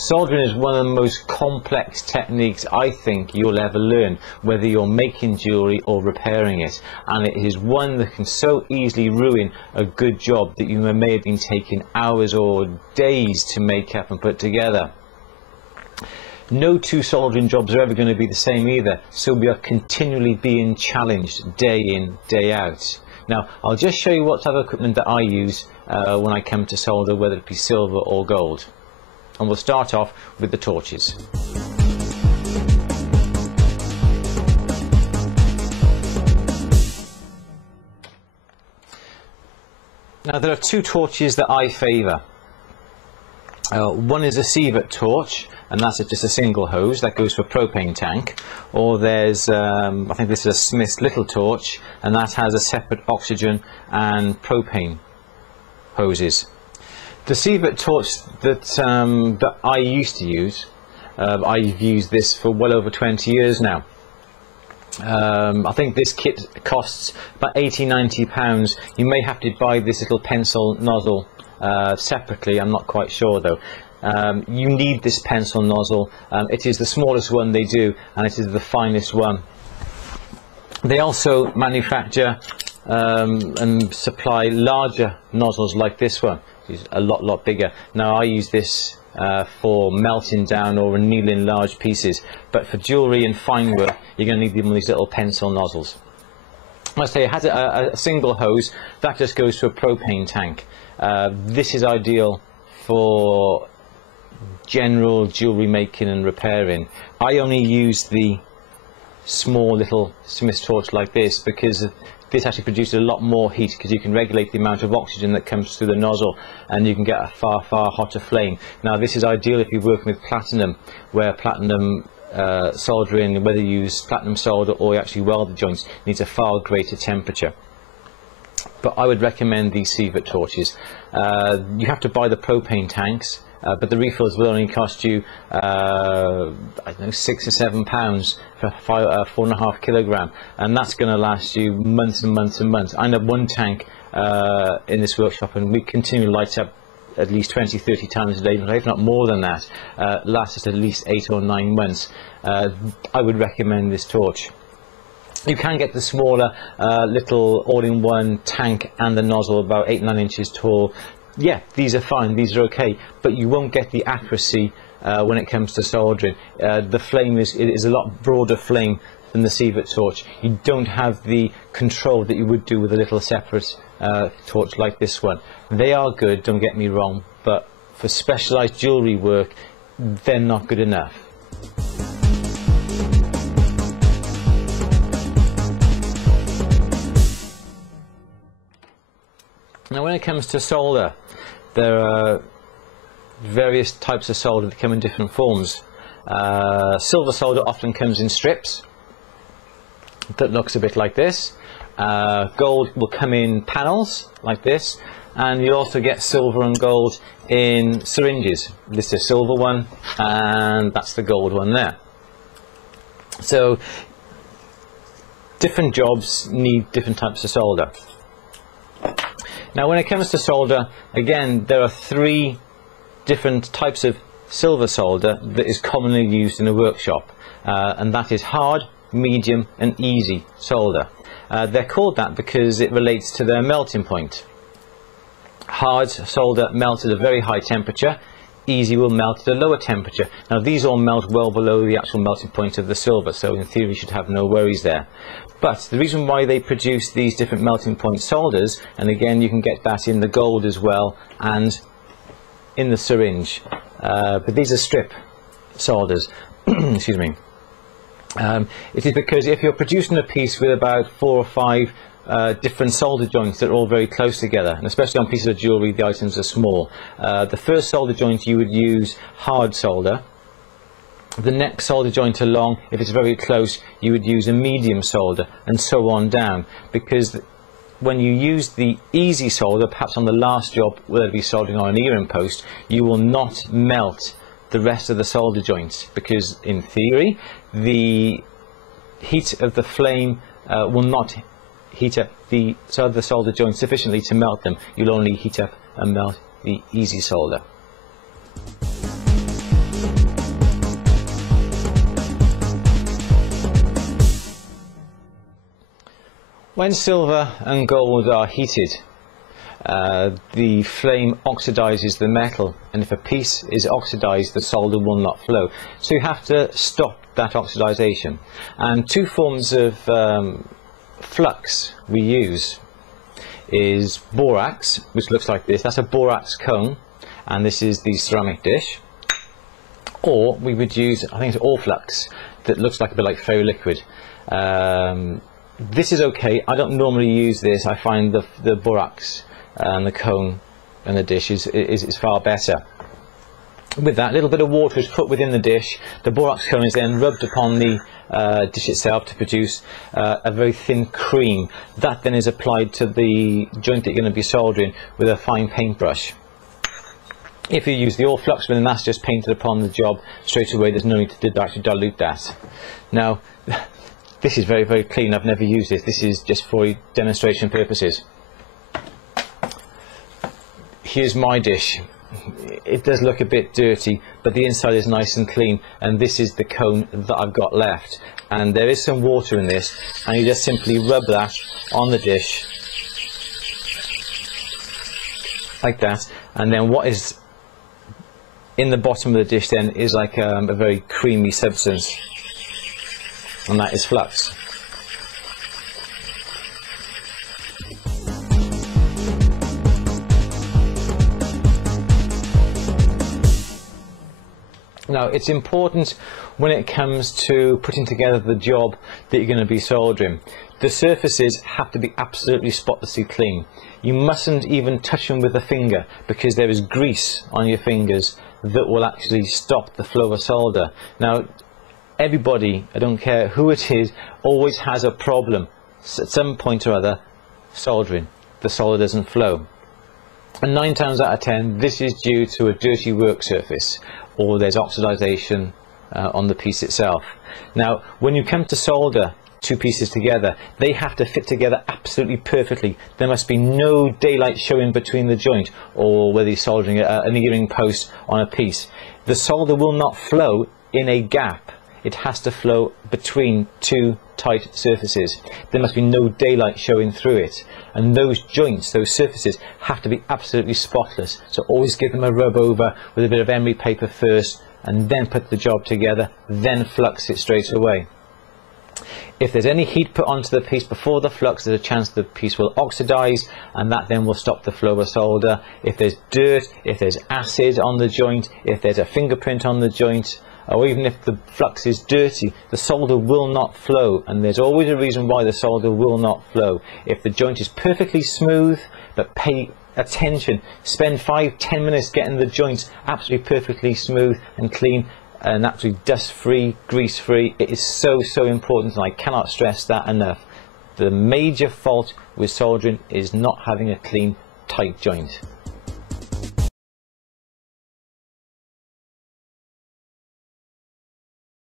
Soldering is one of the most complex techniques I think you'll ever learn, whether you're making jewellery or repairing it, and it is one that can so easily ruin a good job that you may have been taking hours or days to make up and put together. No two soldering jobs are ever going to be the same either, so we are continually being challenged day in, day out. Now, I'll just show you what type of equipment that I use when I come to solder, whether it be silver or gold. And we'll start off with the torches. Now, there are two torches that I favour. One is a sievert torch, and that's just a single hose that goes for a propane tank. Or there's, I think this is a Smith's little torch, and that has a separate oxygen and propane hoses. The sievert torch that I used to use, I've used this for well over 20 years now. I think this kit costs about £80–90. You may have to buy this little pencil nozzle separately, I'm not quite sure though. You need this pencil nozzle. It is the smallest one they do, and it is the finest one. They also manufacture and supply larger nozzles like this one. It's a lot bigger. Now I use this for melting down or annealing large pieces, but for jewellery and fine work you're going to need one of these little pencil nozzles. I say it has a single hose that just goes to a propane tank. This is ideal for general jewellery making and repairing. I only use the small little Smith's torch like this because this actually produces a lot more heat, because you can regulate the amount of oxygen that comes through the nozzle and you can get a far hotter flame. Now this is ideal if you're working with platinum, where platinum soldering, whether you use platinum solder or you actually weld the joints, needs a far greater temperature. But I would recommend these sievert torches. You have to buy the propane tanks, but the refills will only cost you I don't know, £6 or £7 for 4.5 kilogram, and that's going to last you months and months and months. I have one tank in this workshop, and we continually light up at least 20–30 times a day, if not more than that. Lasts us at least 8 or 9 months. I would recommend this torch. You can get the smaller little all-in-one tank and the nozzle about 8–9 inches tall. Yeah, these are fine, these are okay, but you won't get the accuracy when it comes to soldering. The flame is a lot broader flame than the sievert torch. You don't have the control that you would do with a little separate torch like this one. They are good, don't get me wrong, but for specialised jewellery work, they're not good enough. Now when it comes to solder, there are various types of solder that come in different forms. Silver solder often comes in strips that looks a bit like this. Gold will come in panels like this, and you'll also get silver and gold in syringes. This is a silver one and that's the gold one there. So different jobs need different types of solder. Now when it comes to solder, again, there are 3 different types of silver solder that is commonly used in a workshop, and that is hard, medium and easy solder. They're called that because it relates to their melting point. Hard solder melts at a very high temperature, easy will melt at a lower temperature. Now these all melt well below the actual melting point of the silver, so in theory you should have no worries there. But the reason why they produce these different melting point solders, and again you can get that in the gold as well and in the syringe, but these are strip solders, excuse me. It is because if you're producing a piece with about 4 or 5 different solder joints that are all very close together, and especially on pieces of jewellery the items are small, the first solder joint you would use hard solder. The next solder joint along, if it's very close, you would use a medium solder, and so on down, because when you use the easy solder, perhaps on the last job, whether it be soldering on an earring post, you will not melt the rest of the solder joints, because in theory the heat of the flame will not heat up the other solder joints sufficiently to melt them. You'll only heat up and melt the easy solder. When silver and gold are heated, the flame oxidizes the metal, and if a piece is oxidized, the solder will not flow. So you have to stop that oxidization. And two forms of flux we use is borax, which looks like this. That's a borax cone, and this is the ceramic dish. Or we would use, I think it's all flux, that looks like a bit like ferroliquid. This is okay. I don't normally use this. I find the borax and the cone and the dish is far better. With that, a little bit of water is put within the dish. The borax cone is then rubbed upon the dish itself to produce a very thin cream. That then is applied to the joint that you're going to be soldering with a fine paintbrush. If you use the all flux, then that's just painted upon the job straight away. There's no need to actually dilute that. Now, this is very, very clean. I've never used this. This is just for demonstration purposes. Here's my dish. It does look a bit dirty, but the inside is nice and clean, and this is the cone that I've got left. And there is some water in this, and you just simply rub that on the dish like that, and then what is in the bottom of the dish then is like a very creamy substance, and that is flux. Now, it's important when it comes to putting together the job that you're going to be soldering. The surfaces have to be absolutely spotlessly clean. You mustn't even touch them with a finger, because there is grease on your fingers that will actually stop the flow of solder. Now, everybody, I don't care who it is, always has a problem at some point or other soldering. The solder doesn't flow. And 9 times out of 10, this is due to a dirty work surface, or there's oxidization on the piece itself. Now, when you come to solder two pieces together, they have to fit together absolutely perfectly. There must be no daylight showing between the joint, or whether you're soldering an earring post on a piece. The solder will not flow in a gap. It has to flow between two tight surfaces. There must be no daylight showing through it, and those joints, those surfaces, have to be absolutely spotless. So always give them a rub over with a bit of emery paper first, and then put the job together, then flux it straight away. If there's any heat put onto the piece before the flux, there's a chance the piece will oxidize, and that then will stop the flow of solder. If there's dirt, if there's acid on the joint, if there's a fingerprint on the joint, or even if the flux is dirty, the solder will not flow, and there's always a reason why the solder will not flow. If the joint is perfectly smooth, but pay attention, spend 5-10 minutes getting the joints absolutely perfectly smooth and clean, and absolutely dust-free, grease-free. It is so, so important, and I cannot stress that enough. The major fault with soldering is not having a clean, tight joint.